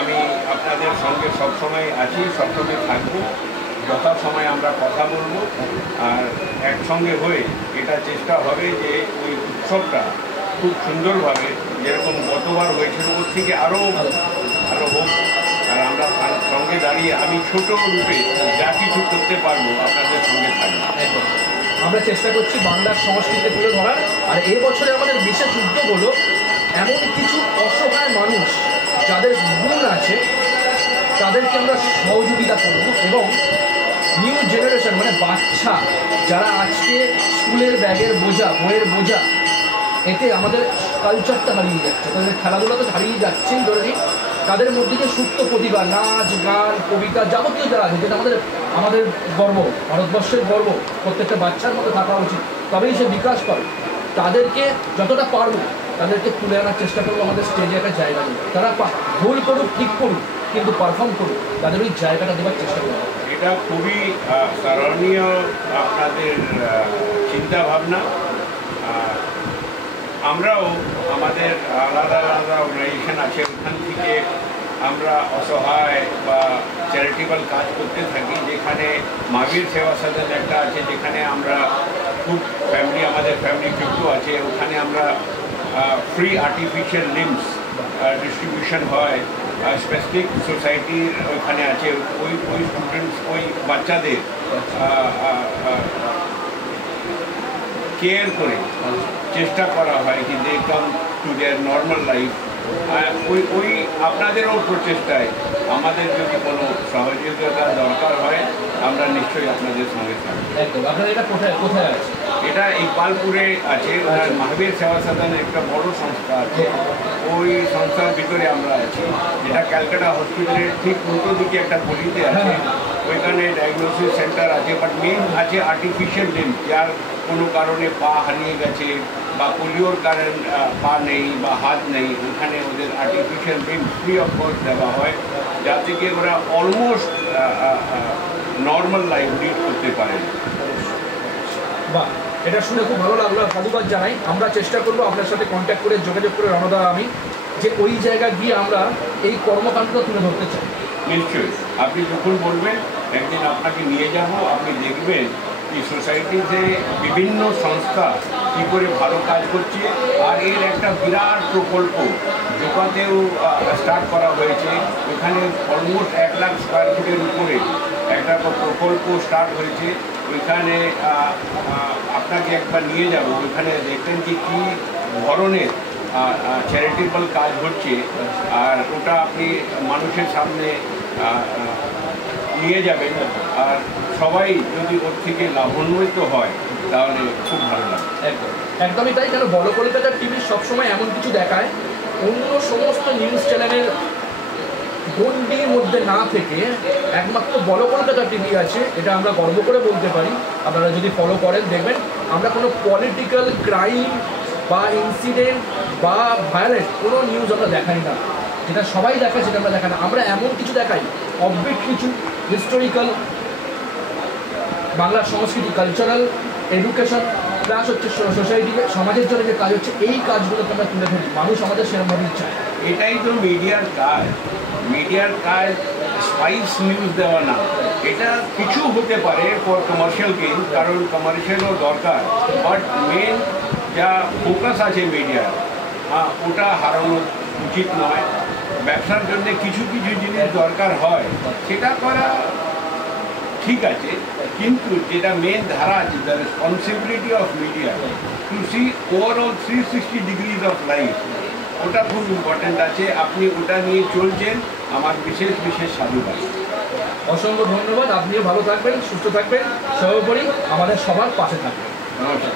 আমি আপনাদের সঙ্গে সবসময় আছি, সবসময় থাকবো। যথাসময়ে আমরা কথা বলবো আর একসঙ্গে হয়ে এটা চেষ্টা হবে যে ওই উৎসবটা খুব সুন্দরভাবে যেরকম গতবার হয়েছিল ওর থেকে আরও ভালো হোক। আর আমরা সঙ্গে দাঁড়িয়ে আমি ছোট রূপে যা কিছু করতে পারবো আপনাদের সঙ্গে থাকবো। আমরা চেষ্টা করছি বাংলার সংস্কৃতি তুলে ধরার। আর এবছরে আমাদের বিশেষ উদ্যোগ হলো এমন কিছু অসহায় মানুষ যাদের গুণ আছে তাদেরকে আমরা সহযোগিতা করব এবং নিউ জেনারেশন মানে বাচ্চা যারা আজকে স্কুলের ব্যাগের বোঝা, বইয়ের বোঝা, এতে আমাদের কালচারটা হারিয়ে যাচ্ছে, তাদের খেলাধুলা তো হারিয়ে যাচ্ছেই ধরে নিই। তাদের মধ্যে যে সুপ্ত প্রতিভা, নাচ গান কবিতা যাবতীয় যা আছে, যেটা আমাদের গর্ব, ভারতবর্ষের গর্ব, প্রত্যেকটা বাচ্চার মধ্যে থাকা উচিত, তবেই সে বিকাশ করে। তাদেরকে যতটা পারবো তাদেরকে তুলে আনার চেষ্টা করবো আমাদের স্টেজে একটা জায়গা নিয়ে। তারা ভুল করুক ঠিক করুক কিন্তু পারফর্ম করুক, তাদের ওই জায়গাটা দেওয়ার চেষ্টা করবো। এটা খুবই স্মরণীয় আপনাদের চিন্তা ভাবনা। আমরাও আমাদের আলাদা আলাদা অর্গানাইজেশন আছে, ওখান থেকে আমরা অসহায় বা চ্যারিটেবল কাজ করতে থাকি। যেখানে মহাবীর সেবা সদন একটা আছে, যেখানে আমরা খুব আমাদের ফ্যামিলি যুক্ত আছে। ওখানে আমরা ফ্রি আর্টিফিশিয়াল লিম্স ডিস্ট্রিবিউশন হয়। স্পেসিফিক সোসাইটির ওইখানে আছে, ওই স্টুডেন্টস, ওই বাচ্চাদের কেয়ার করে চেষ্টা করা হয় কি they come to their normal life. ওই আপনাদেরও প্রচেষ্টায় আমাদের যদি কোনো সহযোগিতা দরকার হয় আমরা নিশ্চয়ই আপনাদের সঙ্গে থাকবো। এটা ইকবালপুরে আছে, মহাবীর সেবা সদনের একটা বড় সংস্থা আছে, ওই সংস্থার ভিতরে আমরা আছি, যেটা ক্যালকাটা হসপিটালের ঠিক উল্টো দিকে একটা গলিতে আছে। ওইখানে ডায়াগনোসিস সেন্টার আছে, বাট মেন আছে আর্টিফিশিয়াল লিম্ব, যার কোনো কারণে পা হারিয়ে গেছে বা পোলিওর কারণ পা নেই বা হাত নেই, ওখানে ওদের artificial limb free of cost দেওয়া হয়, যা থেকে ওরা অলমোস্ট নর্মাল লাইফ লিড করতে পারে। বা এটা শুনে খুব ভালো লাগলো, সাধুবাদ জানাই। আমরা চেষ্টা করবো আপনার সাথে কন্ট্যাক্ট করে যোগাযোগ করে রণদা আমি যে ওই জায়গায় গিয়ে আমরা এই কর্মকাণ্ডটা তুলে ধরতে চাই। নিশ্চয়ই আপনি যখন বলবেন একদিন আপনাকে নিয়ে যাব, আপনি দেখবেন এই সোসাইটিতে বিভিন্ন সংস্থা কী করে ভালো কাজ করছে। আর এর একটা বিরাট প্রকল্প জোকাতেও স্টার্ট করা হয়েছে, ওখানে অলমোস্ট 1 লাখ স্কোয়ার ফুটের উপরে একটা প্রকল্প স্টার্ট হয়েছে। ওইখানে আপনাকে একবার নিয়ে যাব, ওইখানে দেখবেন যে কী ধরনের চ্যারিটেবল কাজ হচ্ছে, আর ওটা আপনি মানুষের সামনে নিয়ে যাবেন। আর সবাই যদি ওর থেকে লাভান্বিত হয় তাহলে খুব ভালো লাগে। একদমই তাই, কেন বড় কলকাতার টিভি সবসময় এমন কিছু দেখায় অন্য সমস্ত নিউজ চ্যানেলের গণ্ডির মধ্যে না থেকে একমাত্র বড় কলকাতা টিভি আছে, এটা আমরা গর্ব করে বলতে পারি। আপনারা যদি ফলো করেন দেখবেন আমরা কোনো পলিটিক্যাল ক্রাইম বা ইনসিডেন্ট বা ভায়োলেন্স কোনো নিউজ আমরা দেখাই না, যেটা সবাই দেখায় সেটা আমরা দেখাই না। আমরা এমন কিছু দেখাই অববিট কিছু হিস্টোরিক্যাল, বাংলার সংস্কৃতি, কালচারাল, এডুকেশন, প্লাস হচ্ছে সোসাইটি, সমাজের জন্য যে কাজ হচ্ছে এই কাজগুলোকে আমরা তুলে ধরি। মানুষ আমাদের সেরকমভাবেই চায়। এটাই তো মিডিয়ার কাজ। মিডিয়ার কাজ স্পাইস নিউজ দেওয়া না, এটা কিছু হতে পারে ফর কমার্শিয়াল গেইন, কারণ কমার্শিয়ালও দরকার, বাট মেন যা ফোকাস আছে মিডিয়ার, ওটা হারানো উচিত নয়। ব্যবসার জন্য কিছু কিছু জিনিস দরকার হয়, সেটা করা ঠিক আছে, কিন্তু যেটা মেন ধারা আছে, the responsibility of media to see overall 360 degrees of life, ওটা খুব ইম্পর্ট্যান্ট আছে। আপনি ওটা নিয়ে চলছেন, আমার বিশেষ বিশেষ সাধুবাদ। অসংখ্য ধন্যবাদ। আপনিও ভালো থাকবেন, সুস্থ থাকবেন, সর্বোপরি আমাদের সবার পাশে থাকবেন। নমস্কার।